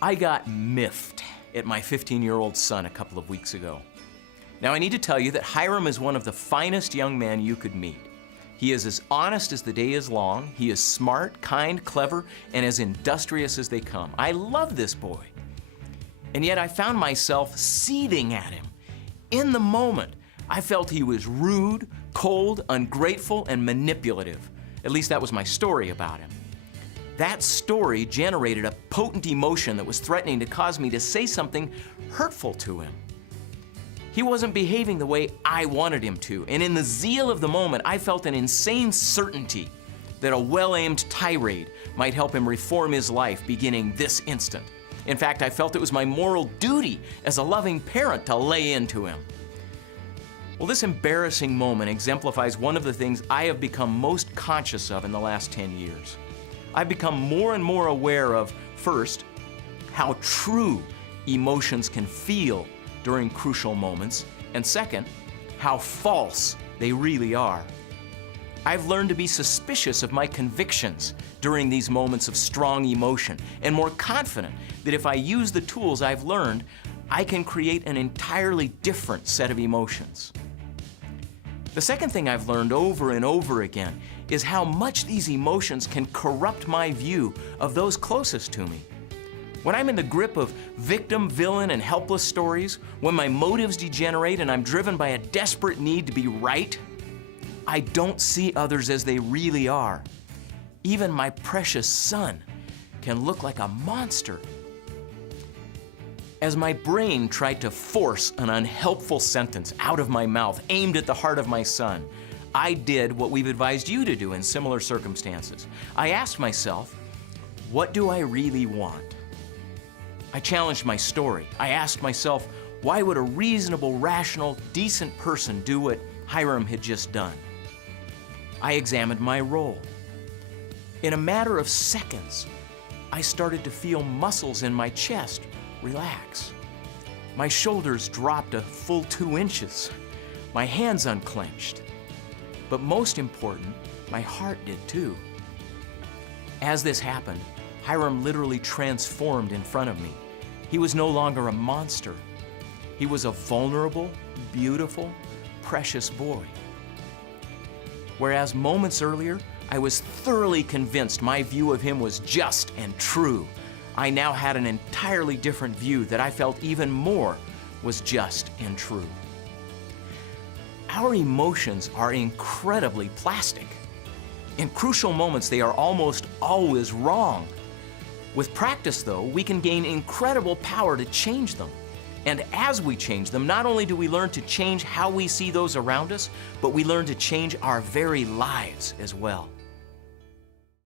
I got miffed at my 15-year-old son a couple of weeks ago. Now, I need to tell you that Hiram is one of the finest young men you could meet. He is as honest as the day is long. He is smart, kind, clever, and as industrious as they come. I love this boy. And yet I found myself seething at him. In the moment, I felt he was rude, cold, ungrateful, and manipulative. At least that was my story about him. That story generated a potent emotion that was threatening to cause me to say something hurtful to him. He wasn't behaving the way I wanted him to, and in the zeal of the moment, I felt an insane certainty that a well-aimed tirade might help him reform his life beginning this instant. In fact, I felt it was my moral duty as a loving parent to lay into him. Well, this embarrassing moment exemplifies one of the things I have become most conscious of in the last 10 years. I've become more and more aware of, first, how true emotions can feel during crucial moments, and second, how false they really are. I've learned to be suspicious of my convictions during these moments of strong emotion, and more confident that if I use the tools I've learned, I can create an entirely different set of emotions. The second thing I've learned over and over again is how much these emotions can corrupt my view of those closest to me. When I'm in the grip of victim, villain, and helpless stories, when my motives degenerate and I'm driven by a desperate need to be right, I don't see others as they really are. Even my precious son can look like a monster. As my brain tried to force an unhelpful sentence out of my mouth aimed at the heart of my son, I did what we've advised you to do in similar circumstances. I asked myself, what do I really want? I challenged my story. I asked myself, why would a reasonable, rational, decent person do what Hiram had just done? I examined my role. In a matter of seconds, I started to feel muscles in my chest relax. My shoulders dropped a full 2 inches. My hands unclenched. But most important, my heart did too. As this happened, Hiram literally transformed in front of me. He was no longer a monster. He was a vulnerable, beautiful, precious boy. Whereas moments earlier, I was thoroughly convinced my view of him was just and true, I now had an entirely different view that I felt even more was just and true. Our emotions are incredibly plastic. In crucial moments, they are almost always wrong. With practice, though, we can gain incredible power to change them. And as we change them, not only do we learn to change how we see those around us, but we learn to change our very lives as well.